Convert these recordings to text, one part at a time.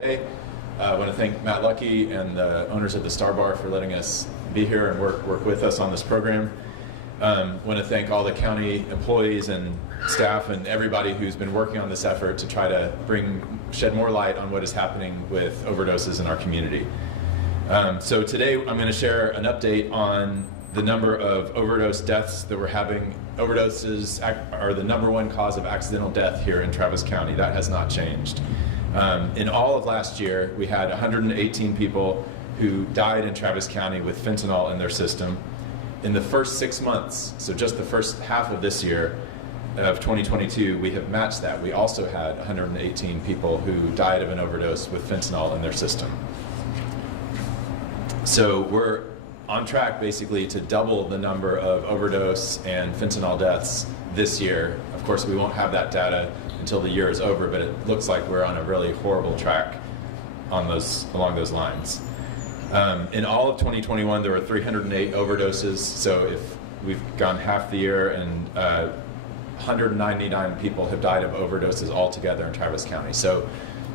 Hey, I want to thank Matt Lucky and the owners of the Star Bar for letting us be here and work with us on this program. Want to thank all the county employees and staff and everybody who's been working on this effort to try to shed more light on what is happening with overdoses in our community. So today I'm going to share an update on the number of overdose deaths that we're having. Overdoses are the #1 cause of accidental death here in Travis County. That has not changed. In all of last year, we had 118 people who died in Travis County with fentanyl in their system. In the first 6 months, so just the first half of this year, of 2022, we have matched that. We also had 118 people who died of an overdose with fentanyl in their system. So we're on track basically to double the number of overdose and fentanyl deaths this year. Of course, we won't have that data until the year is over, but it looks like we're on a really horrible track along those lines. In all of 2021, there were 308 overdoses, so if we've gone half the year, and 199 people have died of overdoses altogether in Travis County. So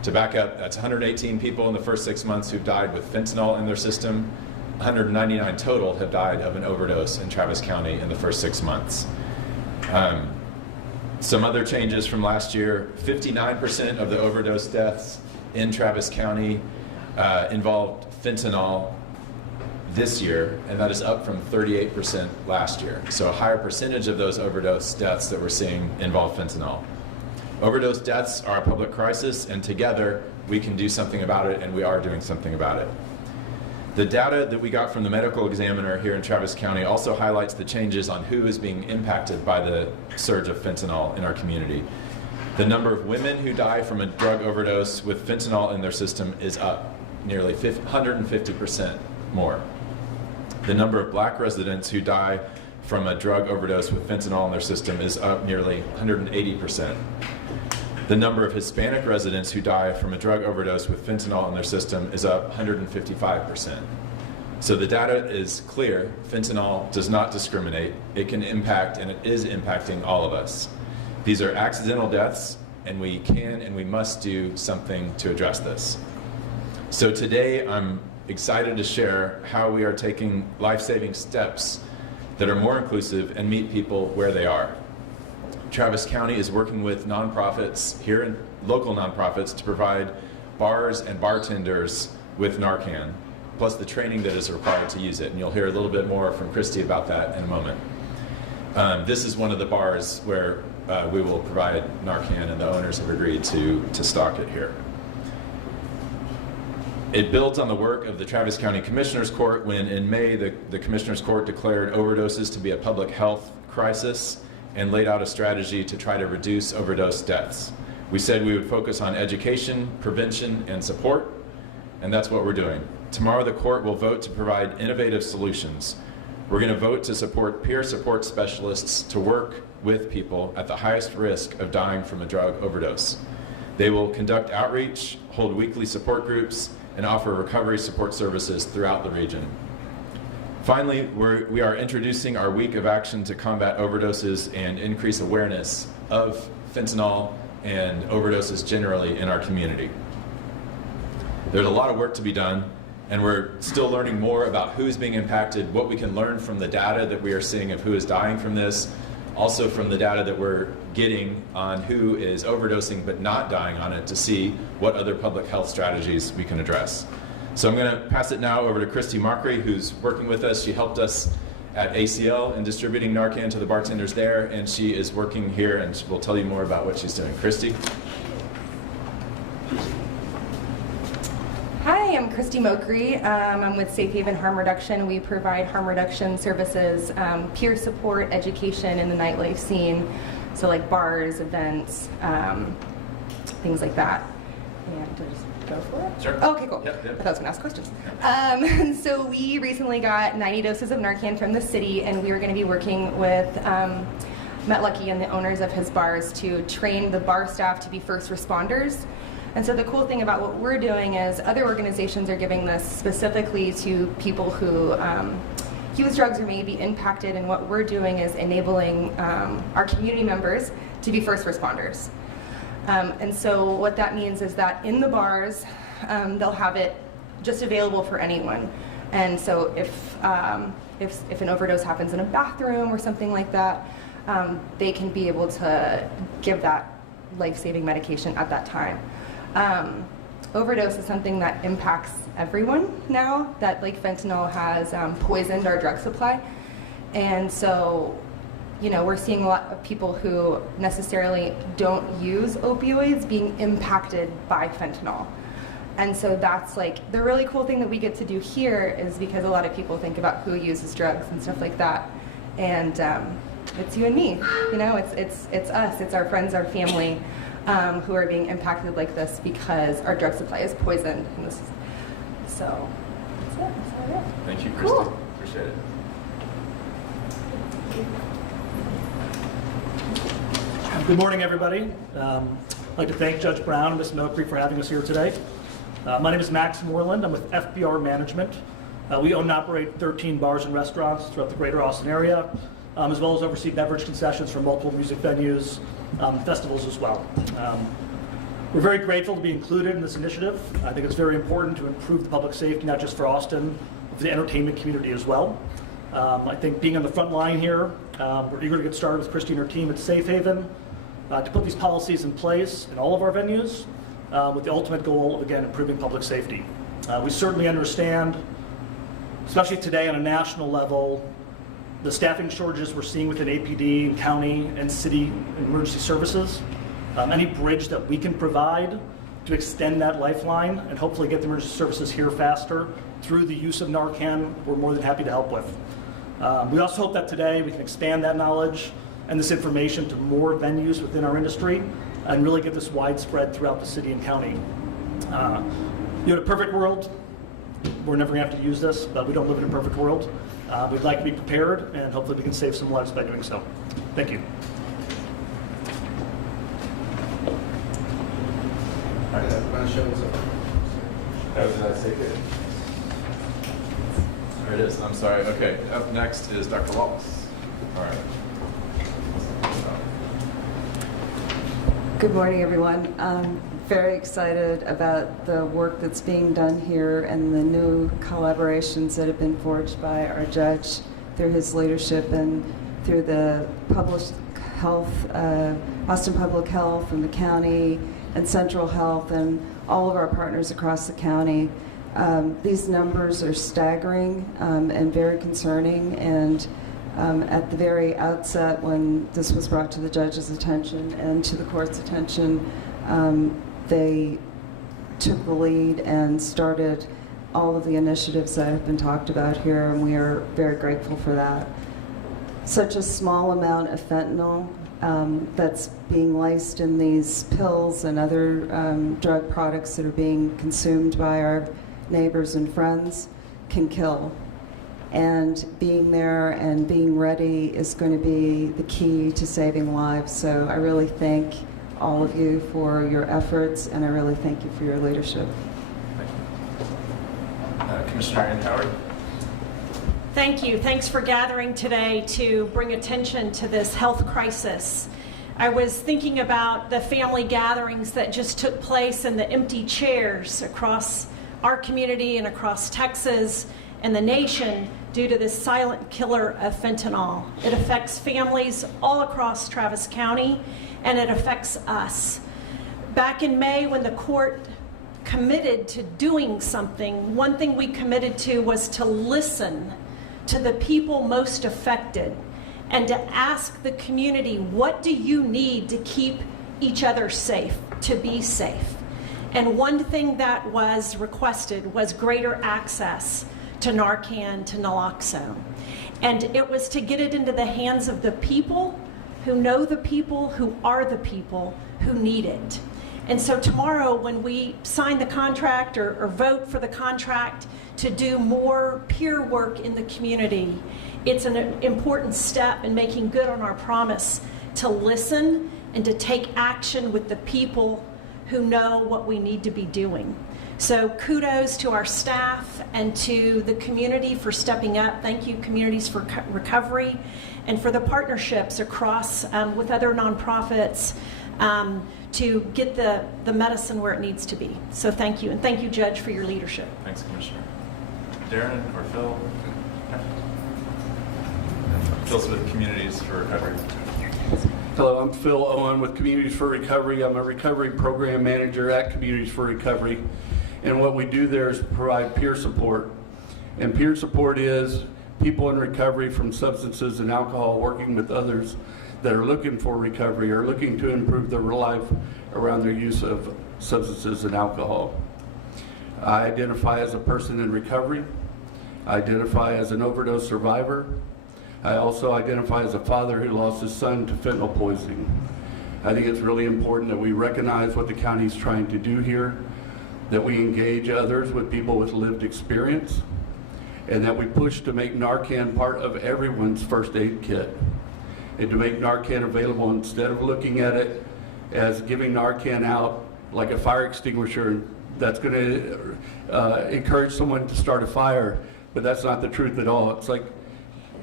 to back up, that's 118 people in the first 6 months who've died with fentanyl in their system. 199 total have died of an overdose in Travis County in the first 6 months. Some other changes from last year: 59% of the overdose deaths in Travis County involved fentanyl this year, and that is up from 38% last year. So a higher percentage of those overdose deaths that we're seeing involve fentanyl. Overdose deaths are a public crisis, and together we can do something about it, and we are doing something about it. The data that we got from the medical examiner here in Travis County also highlights the changes on who is being impacted by the surge of fentanyl in our community. The number of women who die from a drug overdose with fentanyl in their system is up nearly 150% more. The number of black residents who die from a drug overdose with fentanyl in their system is up nearly 180%. The number of Hispanic residents who die from a drug overdose with fentanyl in their system is up 155%. So the data is clear. Fentanyl does not discriminate. It can impact, and it is impacting all of us. These are accidental deaths, and we can and we must do something to address this. So today I'm excited to share how we are taking life-saving steps that are more inclusive and meet people where they are. Travis County is working with nonprofits here, in local nonprofits, to provide bars and bartenders with Narcan, plus the training that is required to use it. And you'll hear a little bit more from Christy about that in a moment. This is one of the bars where we will provide Narcan, and the owners have agreed to stock it here. It builds on the work of the Travis County Commissioner's Court when in May the Commissioner's Court declared overdoses to be a public health crisis and laid out a strategy to try to reduce overdose deaths. We said we would focus on education, prevention, and support, and that's what we're doing. Tomorrow the court will vote to provide innovative solutions. We're going to vote to support peer support specialists to work with people at the highest risk of dying from a drug overdose. They will conduct outreach, hold weekly support groups, and offer recovery support services throughout the region. Finally, we are introducing our week of action to combat overdoses and increase awareness of fentanyl and overdoses generally in our community. There's a lot of work to be done, and we're still learning more about who's being impacted, what we can learn from the data that we are seeing of who is dying from this, also from the data that we're getting on who is overdosing but not dying on it, to see what other public health strategies we can address. So I'm going to pass it now over to Christy Mockery, who's working with us. She helped us at ACL in distributing Narcan to the bartenders there, and she is working here, and she will tell you more about what she's doing. Christy? Hi, I'm Christy Mockery. I'm with Safe Haven Harm Reduction. We provide harm reduction services, peer support, education in the nightlife scene, so like bars, events, things like that. And do I just go for it? Sure. Oh, okay, cool. Yep. I thought I was going to ask questions. So we recently got 90 doses of Narcan from the city, and we are going to be working with Matt Lucky and the owners of his bars to train the bar staff to be first responders. And so the cool thing about what we're doing is other organizations are giving this specifically to people who use drugs or may be impacted, and what we're doing is enabling our community members to be first responders. And so what that means is that in the bars, they'll have it just available for anyone. And so if an overdose happens in a bathroom or something like that, they can be able to give that life-saving medication at that time. Overdose is something that impacts everyone now, that like fentanyl has poisoned our drug supply. And so, we're seeing a lot of people who necessarily don't use opioids being impacted by fentanyl. And so that's like the really cool thing that we get to do here, is because a lot of people think about who uses drugs and stuff like that. And it's you and me, it's us, it's our friends, our family, who are being impacted like this because our drug supply is poisoned. And so that's it. That's all I got. Thank you, Christy. Cool. Appreciate it. Good morning, everybody. I'd like to thank Judge Brown and Ms. Milkrey for having us here today. My name is Max Moreland. I'm with FBR Management. We own and operate 13 bars and restaurants throughout the greater Austin area, as well as oversee beverage concessions for multiple music venues, festivals as well. We're very grateful to be included in this initiative. I think it's very important to improve the public safety, not just for Austin, but for the entertainment community as well. I think being on the front line here, we're eager to get started with Christy and her team at Safe Haven to put these policies in place in all of our venues with the ultimate goal of, again, improving public safety. We certainly understand, especially today on a national level, the staffing shortages we're seeing within APD and county and city emergency services. Any bridge that we can provide to extend that lifeline and hopefully get the emergency services here faster through the use of Narcan, we're more than happy to help with. We also hope that today we can expand that knowledge and this information to more venues within our industry and really get this widespread throughout the city and county. In a perfect world, we're never going to have to use this, but we don't live in a perfect world. We'd like to be prepared, and hopefully we can save some lives by doing so. Thank you. All right, everyone show us up. Oh, did I say good? There it is. I'm sorry. Okay, up next is Dr. Wallace. All right. Good morning, everyone. I'm very excited about the work that's being done here and the new collaborations that have been forged by our judge through his leadership and through the public health, Austin Public Health and the county and Central Health and all of our partners across the county. These numbers are staggering and very concerning, and at the very outset when this was brought to the judge's attention and to the court's attention, they took the lead and started all of the initiatives that have been talked about here, and we are very grateful for that. Such a small amount of fentanyl that's being laced in these pills and other drug products that are being consumed by our neighbors and friends can kill. And being there and being ready is going to be the key to saving lives. So I really thank all of you for your efforts, and I really thank you for your leadership. Thank you. Commissioner Ann Howard. Thank you. Thanks for gathering today to bring attention to this health crisis. I was thinking about the family gatherings that just took place and the empty chairs across our community and across Texas and the nation due to this silent killer of fentanyl. It affects families all across Travis County, and it affects us. Back in May, when the court committed to doing something, one thing we committed to was to listen to the people most affected and to ask the community, what do you need to keep each other safe, to be safe? And one thing that was requested was greater access to Narcan, to naloxone. And it was to get it into the hands of the people who know the people, who are the people who need it. And so tomorrow, when we sign the contract or vote for the contract to do more peer work in the community, it's an important step in making good on our promise to listen and to take action with the people who know what we need to be doing. So kudos to our staff and to the community for stepping up. Thank you, Communities for Recovery, and for the partnerships across with other nonprofits to get the medicine where it needs to be. So thank you, and thank you, Judge, for your leadership. Thanks, Commissioner. Darren or Phil? Phil's with Communities for Recovery. Hello, I'm Phil Owen with Communities for Recovery. I'm a recovery program manager at Communities for Recovery. And what we do there is provide peer support. And peer support is people in recovery from substances and alcohol working with others that are looking for recovery or looking to improve their life around their use of substances and alcohol. I identify as a person in recovery. I identify as an overdose survivor. I also identify as a father who lost his son to fentanyl poisoning. I think it's really important that we recognize what the county is trying to do here, that we engage others with people with lived experience, and that we push to make Narcan part of everyone's first aid kit, and to make Narcan available instead of looking at it as giving Narcan out like a fire extinguisher that's going to encourage someone to start a fire, but that's not the truth at all. It's like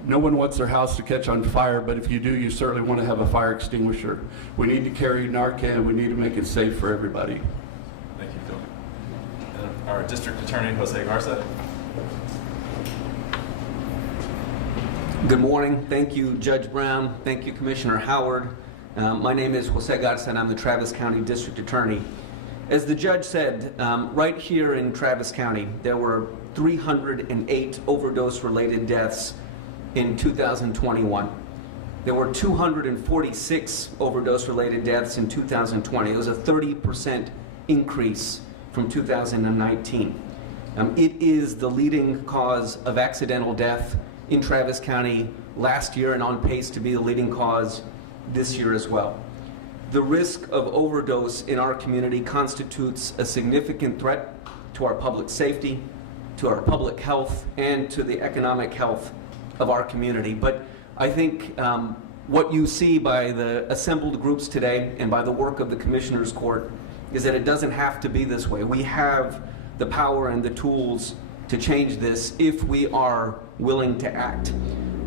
no one wants their house to catch on fire, but if you do, you certainly want to have a fire extinguisher. We need to carry Narcan. We need to make it safe for everybody. Thank you, Phil. And our District Attorney, Jose Garza. Good morning. Thank you, Judge Brown. Thank you, Commissioner Howard. My name is Jose Garza, and I'm the Travis County District Attorney. As the judge said, right here in Travis County, there were 308 overdose-related deaths in 2021. There were 246 overdose-related deaths in 2020. It was a 30% increase from 2019. It is the leading cause of accidental death in Travis County last year and on pace to be the leading cause this year as well. The risk of overdose in our community constitutes a significant threat to our public safety, to our public health, and to the economic health of our community. But I think what you see by the assembled groups today and by the work of the Commissioner's Court is that it doesn't have to be this way. We have the power and the tools to change this if we are willing to act.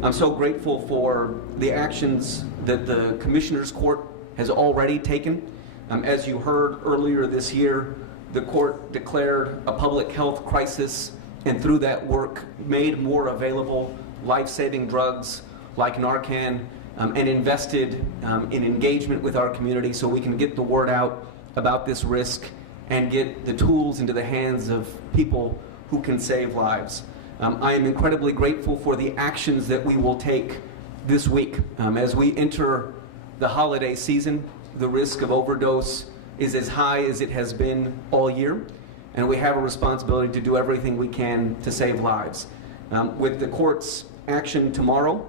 I'm so grateful for the actions that the Commissioner's Court has already taken. As you heard earlier this year, the court declared a public health crisis, and through that work made more available life-saving drugs like Narcan, and invested in engagement with our community so we can get the word out about this risk and get the tools into the hands of people who can save lives. I am incredibly grateful for the actions that we will take this week. As we enter the holiday season, the risk of overdose is as high as it has been all year, and we have a responsibility to do everything we can to save lives. With the court's action tomorrow,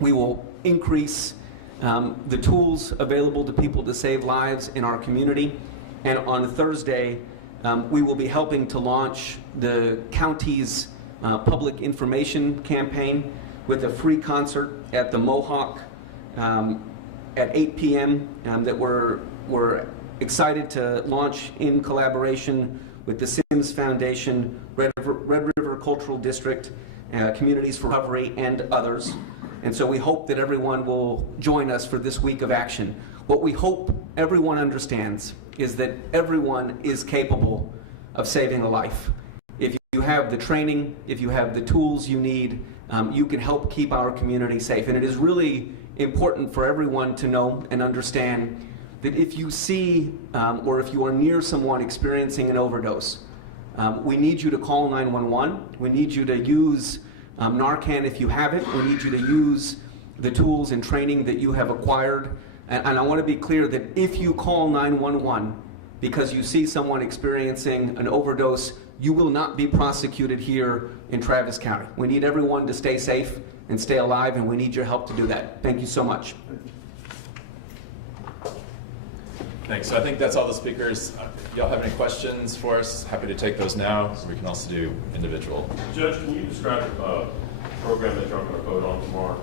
we will increase the tools available to people to save lives in our community, and on Thursday, we will be helping to launch the county's public information campaign with a free concert at the Mohawk at 8 p.m. That we're excited to launch in collaboration with the Sims Foundation, Red River Cultural District, Communities for Recovery, and others. And so we hope that everyone will join us for this week of action. What we hope everyone understands is that everyone is capable of saving a life. If you have the training, if you have the tools you need, you can help keep our community safe. And it is really important for everyone to know and understand that if you see or if you are near someone experiencing an overdose, we need you to call 911. We need you to use Narcan if you have it. We need you to use the tools and training that you have acquired. And I want to be clear that if you call 911 because you see someone experiencing an overdose, you will not be prosecuted here in Travis County. We need everyone to stay safe and stay alive, and we need your help to do that. Thank you so much. Thanks. So I think that's all the speakers. If y'all have any questions for us, happy to take those now. We can also do individual. Judge, can you describe the program that you're going to vote on tomorrow?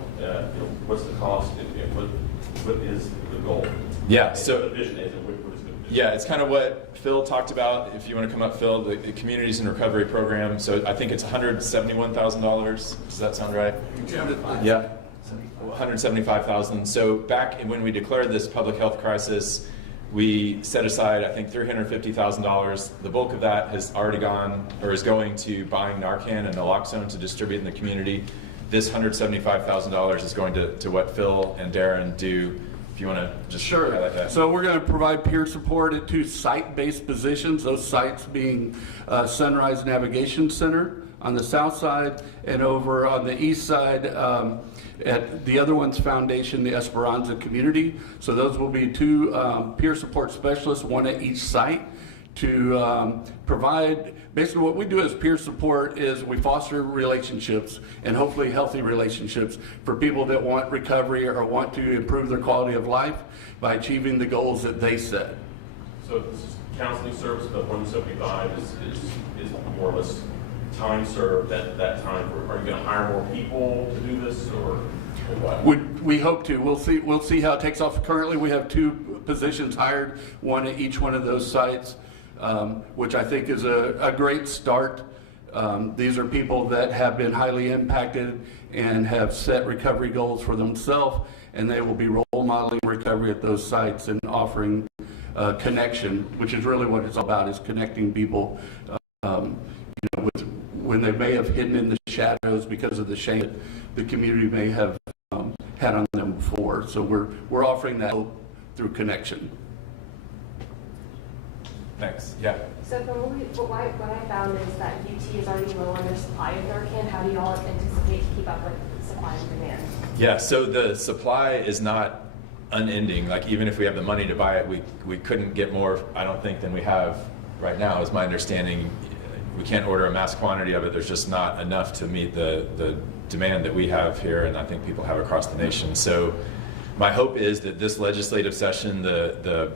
What's the cost and what is the goal? Yeah. And So the vision is, and what is the vision? yeah, it's kind of what Phil talked about. If you want to come up, Phil, the Communities in Recovery program. So I think it's $171,000. Does that sound right? Yeah. $175,000. So back when we declared this public health crisis, we set aside, I think, $350,000. The bulk of that has already gone, or is going to buying Narcan and naloxone to distribute in the community. This $175,000 is going to what Phil and Darren do. If you want to just highlight that. So we're going to provide peer support at 2 site-based positions, those sites being Sunrise Navigation Center on the south side, and over on the east side at the other one's foundation, the Esperanza Community. So those will be 2 peer support specialists, 1 at each site, to provide, basically what we do as peer support is we foster relationships, and hopefully healthy relationships, for people that want recovery or want to improve their quality of life by achieving the goals that they set. So this is counseling service, the 175 is more or less time served at that time. Are you going to hire more people to do this, or what? We hope to. We'll see how it takes off. Currently, we have 2 positions hired, 1 at each one of those sites, which I think is a great start. These are people that have been highly impacted and have set recovery goals for themselves, and they will be role modeling recovery at those sites and offering connection, which is really what it's all about, is connecting people with when they may have hidden in the shadows because of the shame that the community may have had on them before. So we're offering that hope through connection. Thanks. Yeah. So what I found is that UT is already low on their supply of Narcan. How do you all anticipate to keep up with supply and demand? Yeah, so the supply is not unending. Like, even if we have the money to buy it, we couldn't get more, I don't think, than we have right now, is my understanding. We can't order a mass quantity of it. There's just not enough to meet the demand that we have here, and I think people have across the nation. So my hope is that this legislative session, the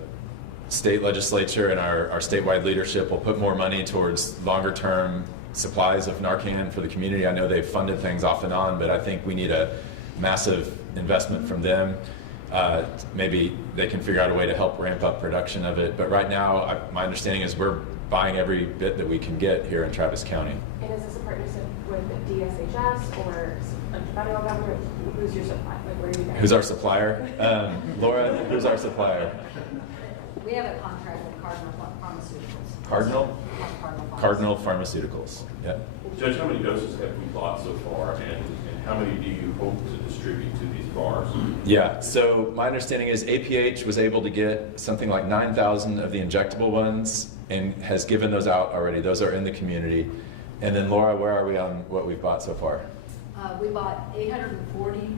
state legislature and our statewide leadership will put more money towards longer term supplies of Narcan for the community. I know they've funded things off and on, but I think we need a massive investment from them. Maybe they can figure out a way to help ramp up production of it. But right now, my understanding is we're buying every bit that we can get here in Travis County. And is this a partnership with DSHS or the federal government? Who's your supplier? Like, where are you guys? Who's our supplier? Laura, who's our supplier? We have a contract with Cardinal Pharmaceuticals. Cardinal? Cardinal Pharmaceuticals. Yeah. Judge, how many doses have we bought so far, and how many do you hope to distribute to these bars? Yeah, so my understanding is APH was able to get something like 9,000 of the injectable ones and has given those out already. Those are in the community. And then Laura, where are we on what we've bought so far? We bought 840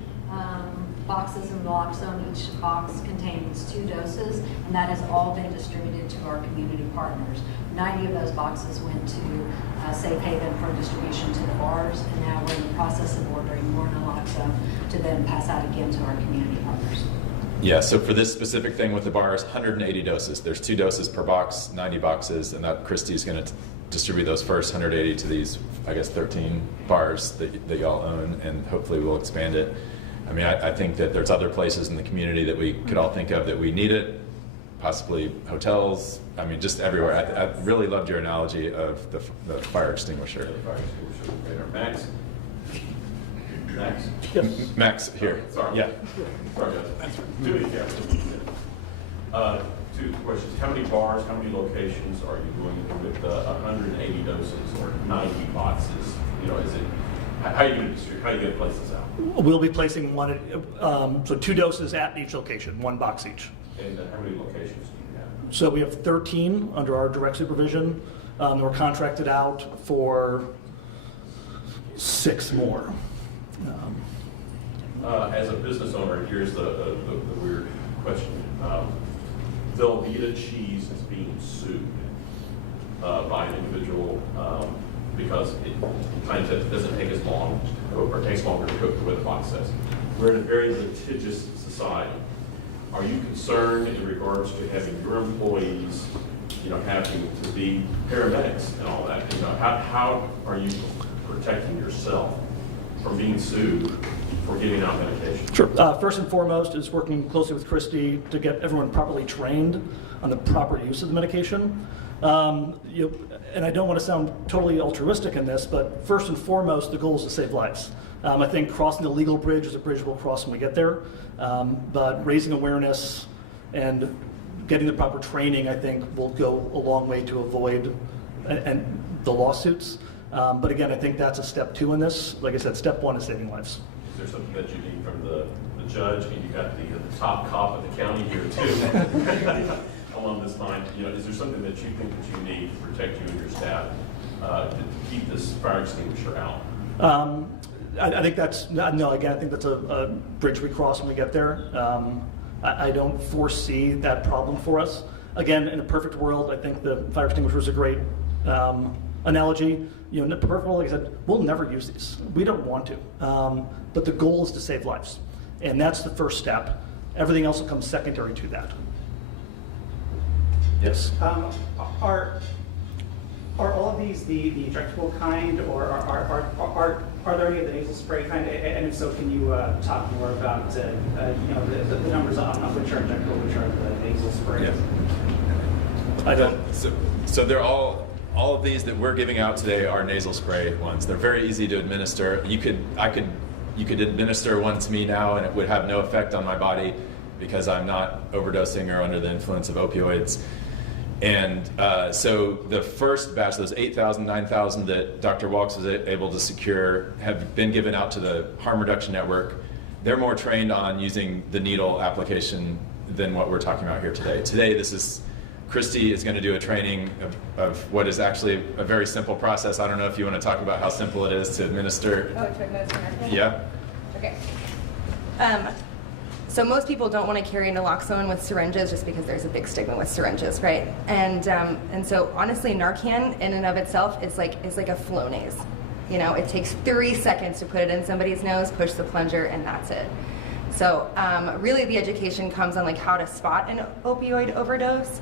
boxes of naloxone. Each box contains 2 doses, and that has all been distributed to our community partners. 90 of those boxes went to Safe Haven for distribution to the bars, and now we're in the process of ordering more naloxone to then pass out again to our community partners. Yeah, so for this specific thing with the bars, 180 doses. There's 2 doses per box, 90 boxes, and that Christie's going to distribute those first 180 to these, I guess, 13 bars that y'all own, and hopefully we'll expand it. I mean, I think that there's other places in the community that we could all think of that we need it, possibly hotels, I mean, just everywhere. I really loved your analogy of the fire extinguisher. The fire extinguisher. Max? Max? Yes. Max, here. Sorry. Yeah. Sorry, guys. Too many cameras. 2 questions. How many bars, how many locations are you doing with 180 doses or 90 boxes? You know, is it, how are you going to distribute, how are you going to place this out? We'll be placing so 2 doses at each location, 1 box each. And how many locations do you have? So we have 13 under our direct supervision. We're contracted out for 6 more. As a business owner, here's the weird question. Velveeta cheese is being sued by an individual because it doesn't take as long to cook, or takes longer to cook the way the box says. We're in a very litigious society. Are you concerned in regards to having your employees, having to be paramedics and all that? How are you protecting yourself from being sued for giving out medication? Sure. First and foremost is working closely with Christy to get everyone properly trained on the proper use of the medication. And I don't want to sound totally altruistic in this, but first and foremost, the goal is to save lives. I think crossing the legal bridge is a bridge we'll cross when we get there, but raising awareness and getting the proper training, I think, will go a long way to avoid and the lawsuits. But again, I think that's a step 2 in this. Like I said, step 1 is saving lives. Is there something that you need from the judge? And you got the top cop of the county here too. Along this line, is there something that you think that you need to protect you and your staff to keep this fire extinguisher out? I think that's, no, again, I think that's a bridge we cross when we get there. I don't foresee that problem for us. Again, in a perfect world, I think the fire extinguisher is a great analogy. In a perfect world, like I said, we'll never use these. We don't want to. But the goal is to save lives. And that's the first step. Everything else will come secondary to that. Yes. Are all of these the injectable kind, or are there any of the nasal spray kind? And if so, can you talk more about the numbers on which are injectable, which are the nasal sprays? Yeah. I don't. So they're all of these that we're giving out today are nasal spray ones. They're very easy to administer. You could administer one to me now, and it would have no effect on my body because I'm not overdosing or under the influence of opioids. And so the first batch, those 8,000, 9,000 that Dr. Walks was able to secure, have been given out to the Harm Reduction Network. They're more trained on using the needle application than what we're talking about here today. Today, Christy is going to do a training of what is actually a very simple process. I don't know if you want to talk about how simple it is to administer. Oh, to administer naloxone? Yeah. Okay. So most people don't want to carry naloxone with syringes just because there's a big stigma with syringes, right? And so honestly, Narcan in and of itself is like a Flonase. It takes 3 seconds to put it in somebody's nose, push the plunger, and that's it. So really, the education comes on like how to spot an opioid overdose.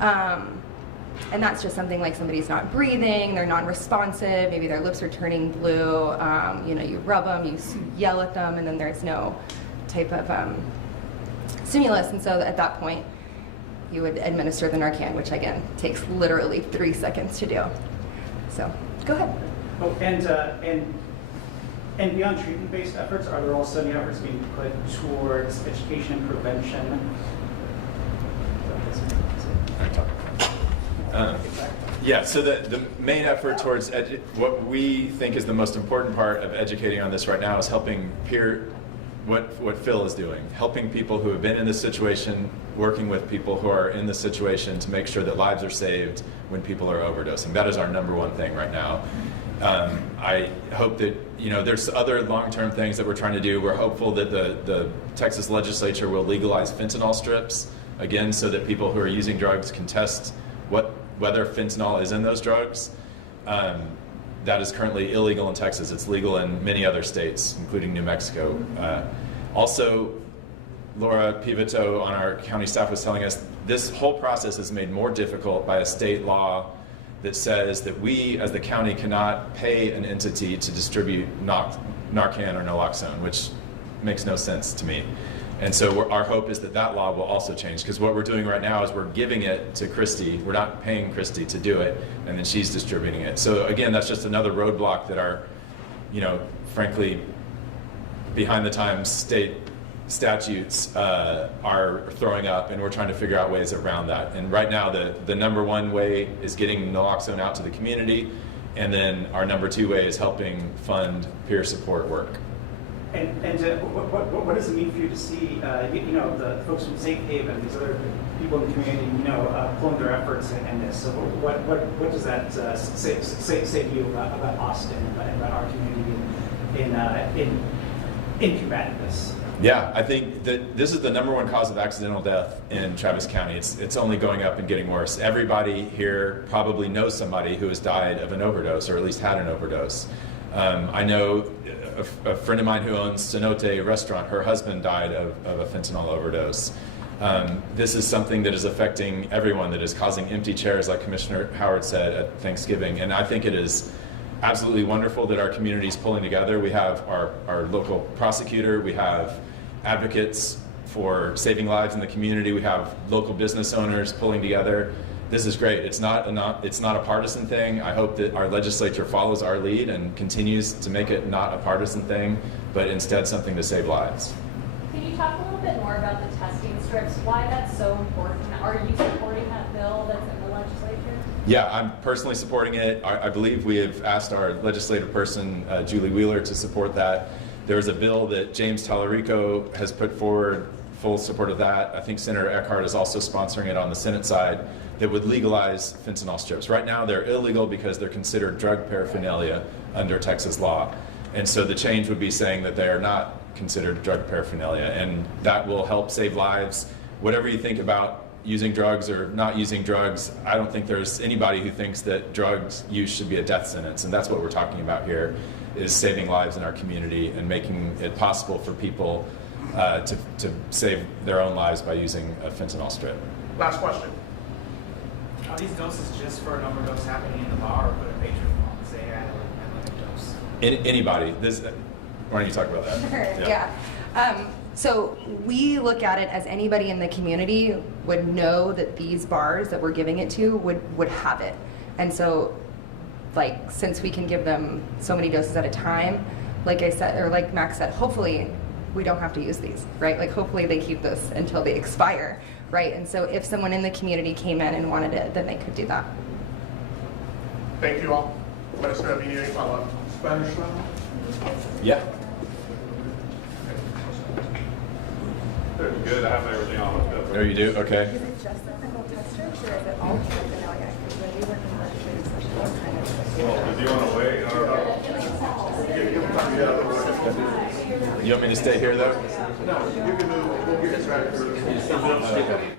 And that's just something like somebody's not breathing, they're non-responsive, maybe their lips are turning blue, you rub them, you yell at them, and then there's no type of stimulus. And so at that point, you would administer the Narcan, which again, takes literally 3 seconds to do. So, go ahead. Oh, and beyond treatment-based efforts, are there also any efforts being put towards education and prevention? Yeah, so the main effort towards what we think is the most important part of educating on this right now is helping what Phil is doing, helping people who have been in this situation, working with people who are in this situation to make sure that lives are saved when people are overdosing. That is our number one thing right now. I hope that, there's other long-term things that we're trying to do. We're hopeful that the Texas legislature will legalize fentanyl strips, again, so that people who are using drugs can test whether fentanyl is in those drugs. That is currently illegal in Texas. It's legal in many other states, including New Mexico. Also, Laura Pivito on our county staff was telling us this whole process is made more difficult by a state law that says that we, as the county, cannot pay an entity to distribute Narcan or naloxone, which makes no sense to me. And so our hope is that law will also change, because what we're doing right now is we're giving it to Christy. We're not paying Christy to do it, and then she's distributing it. So again, that's just another roadblock that our, frankly, behind the times state statutes are throwing up, and we're trying to figure out ways around that. And right now, the number one way is getting naloxone out to the community, and then our number 2 way is helping fund peer support work. And what does it mean for you to see, the folks from Safe Haven, these other people in the community, pulling their efforts in this? So what does that say to you about Austin and about our community in combating this? Yeah, I think that this is the number 1 cause of accidental death in Travis County. It's only going up and getting worse. Everybody here probably knows somebody who has died of an overdose, or at least had an overdose. I know a friend of mine who owns Cenote restaurant, her husband died of a fentanyl overdose. This is something that is affecting everyone, that is causing empty chairs, like Commissioner Howard said at Thanksgiving. And I think it is absolutely wonderful that our community is pulling together. We have our local prosecutor, we have advocates for saving lives in the community, we have local business owners pulling together. This is great. It's not a partisan thing. I hope that our legislature follows our lead and continues to make it not a partisan thing, but instead something to save lives. Can you talk a little bit more about the testing strips, why that's so important? Are you supporting that bill that's in the legislature? Yeah, I'm personally supporting it. I believe we have asked our legislative person, Julie Wheeler, to support that. There is a bill that James Tallarico has put forward, full support of that. I think Senator Eckhart is also sponsoring it on the Senate side, that would legalize fentanyl strips. Right now, they're illegal because they're considered drug paraphernalia under Texas law. And so the change would be saying that they are not considered drug paraphernalia, and that will help save lives. Whatever you think about using drugs or not using drugs, I don't think there's anybody who thinks that drugs use should be a death sentence, and that's what we're talking about here, is saving lives in our community and making it possible for people to save their own lives by using a fentanyl strip. Last question. Are these doses just for an overdose happening in the bar, or could a patron want to say I had a dose? Anybody. Why don't you talk about that? Sure, yeah. So we look at it as anybody in the community would know that these bars that we're giving it to would have it. And so, like, since we can give them so many doses at a time, like I said, or like Max said, hopefully we don't have to use these, right? Like, hopefully they keep this until they expire, right? And so if someone in the community came in and wanted it, then they could do that. Thank you all. Let us know if you need any follow-up. Spanish now? Yeah. Good, I have everything on it. Oh, you do? Okay. Is it just the fentanyl test strips, or is it all paraphernalia? Because when we work in the legislative session, what kind of... Well, do you want to wait? You want me to stay here, though? No, you can move. We'll get this right.